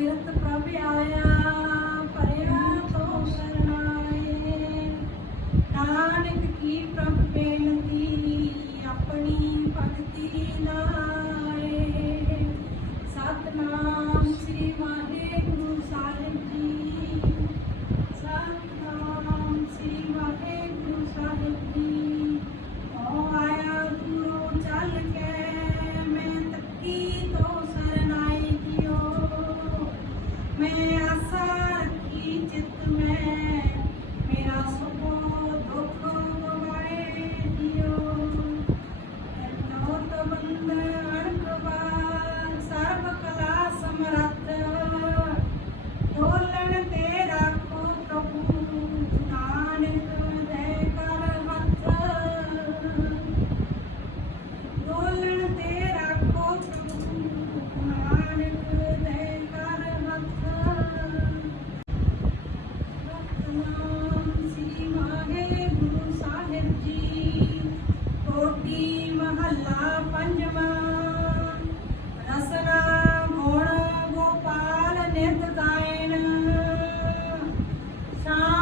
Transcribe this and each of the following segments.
ਫਿਰਤ ਪ੍ਰਭ ਆਇਆ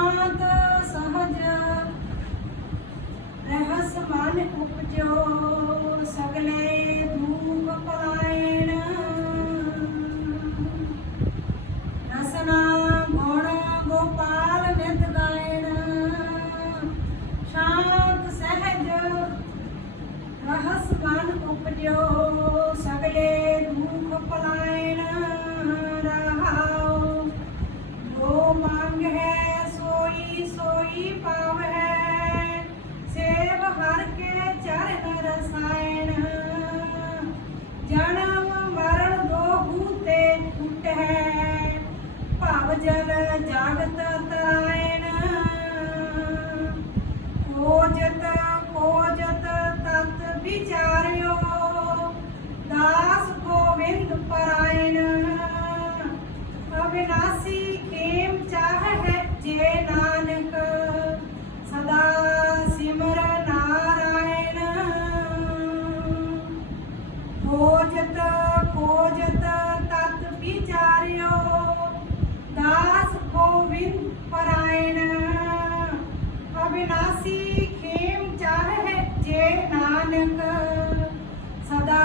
ਸ਼ਾਂਤ ਸਹਜ ਰਹਿਸ ਮਨ ਉਪਜੋ, ਸਗਲੇ ਧੂਪ ਪਲਾਇਣ ਰਸਨਾ ਗੁਣ ਗੋਪਾਲ ਨਿਤ ਗਾਇਨ ਸ਼ਾਂਤ ਸਹਿਜ ਰਹਸ ਮਨ ਉਪਜੋ, ਸਗਲੇ ਜਲ ਜਾਗਤ ਤਰਾਇਣ। ਖੋਜਤ ਖੋਜਤ ਤਤ ਵਿਚਾਰਿਓ, ਦਾਸ ਗੋਵਿੰਦ ਪਰਾਇਣ। ਅਵਿਨਾਸ਼ੀ ਕੇਮ ਚਾਹ ਹੈ ਜੇ ਨਾਨਕ, ਸਦਾ ਸਿਮਰ ਨਾਰਾਇਣ। ਖੋਜਤ ਖੋਜਤ ਤਤ ਵਿਚਾਰਿਓ ਦਾਸ ਗੋਵਿੰਦ ਪਰਾਇਣ। ਅਬਿਨਾਸੀ ਖੇਮ ਚਾਹ ਹੈ ਜੇ ਨਾਨਕ। ਸਦਾ